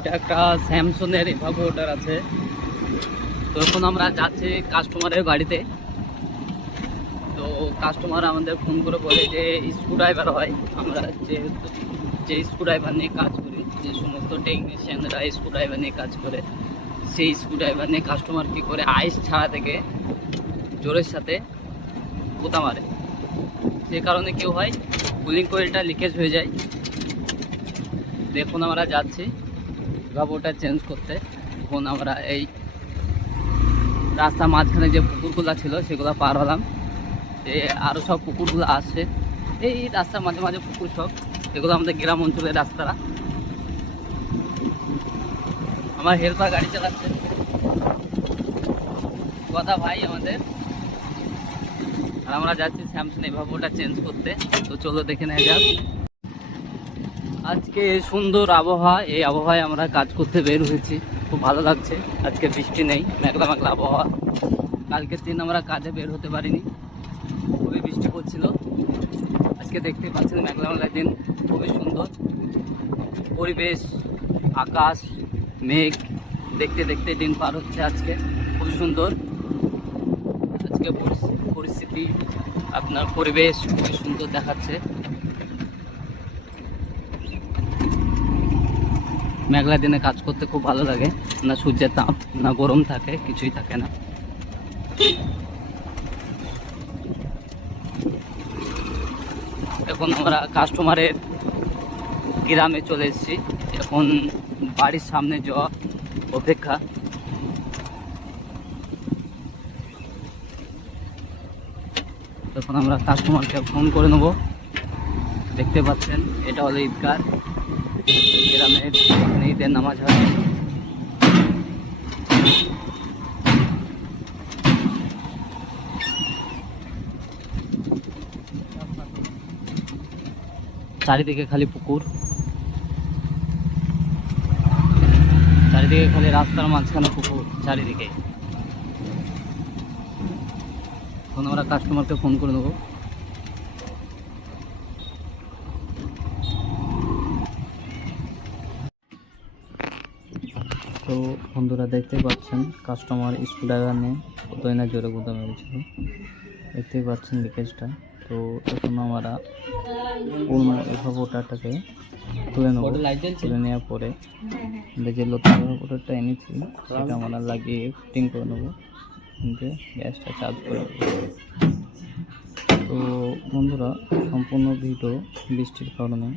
এটা একটা স্যামসংয়ের এভাপোরেটর আছে। তো এখন আমরা যাচ্ছি কাস্টমারের বাড়িতে। তো কাস্টমার আমাদের ফোন করে বলে যে স্ক্রুড্রাইভার হয়, আমরা যে স্ক্রুড্রাইভার নিয়ে কাজ করি, যে সমস্ত টেকনিশিয়ানরা স্ক্রুড্রাইভার নিয়ে কাজ করে, সেই স্ক্রুড্রাইভার নিয়ে কাস্টমার কী করে আইস ছাড়া থেকে জোরের সাথে পোতা মারে। সে কারণে কেউ হয় কুলিং কয়েলটা লিকেজ হয়ে যায়। দেখুন আমরা যাচ্ছি এভাপোরেটর চেঞ্জ করতে। এখন আমরা এই রাস্তার মাঝখানে যে পুকুরগুলো ছিল সেগুলো পার হলাম। আরও সব পুকুরগুলো আসছে এই রাস্তার মাঝে মাঝে পুকুর সব, এগুলো আমাদের গ্রাম অঞ্চলের রাস্তারা। আমার হেল্পার গাড়ি চালাচ্ছে, কথা ভাই আমাদের। আর আমরা যাচ্ছি স্যামসাং এভাপোরেটর চেঞ্জ করতে। তো চলো দেখে নেওয়া যাক। আজকে সুন্দর আবহাওয়া, এই আবহাওয়ায় আমরা কাজ করতে বের হয়েছি, খুব ভালো লাগছে। আজকে বৃষ্টি নেই, মেঘলা মেঘলা আবহাওয়া। কালকের দিন আমরা কাজে বের হতে পারিনি, খুবই বৃষ্টি পড়ছিল। আজকে দেখতে পাচ্ছেন মেঘলা মেঘলা দিন, খুবই সুন্দর পরিবেশ, আকাশ, মেঘ, দেখতে দেখতে দিন পার হচ্ছে। আজকে খুব সুন্দর, আজকে পরিস্থিতি আপনার পরিবেশ খুবই সুন্দর দেখাচ্ছে। মেঘলা দিনে কাজ করতে খুব ভালো লাগে, না সূর্যের তাপ না গরম থাকে, কিছুই থাকে না। এখন আমরা কাস্টমারের গ্রামে চলে এসেছি, এখন বাড়ির সামনে যাওয়া অপেক্ষা। তখন আমরা কাস্টমারকে ফোন করে নেব। দেখতে পাচ্ছেন এটা হলো ঈদগাহ, গ্রামের ঈদের নামাজ হয়। চারিদিকে খালি পুকুর, চারিদিকে খালি রাস্তার মাঝখানে পুকুর চারিদিকে। এখন আমরা কাস্টমারকে ফোন করে নেব। তো বন্ধুরা দেখতে পাচ্ছেন কাস্টমার স্ক্রুড্রাইভার নিয়ে কোথায় না জোরে কোথাও মেরেছিল, দেখতেই পাচ্ছেন লিকেজটা। তো এখন আমরা পূর্ণ এভাপোরেটরটাকে তুলে নেব। তুলে নেওয়ার পরে আমরা যে নতুন এভাপোরেটরটা এনেছি সেটা আমরা লাগিয়ে ফিটিং করে নেব, গ্যাসটা চার্জ করে নেব। তো বন্ধুরা সম্পূর্ণ ভিডিও বৃষ্টির কারণে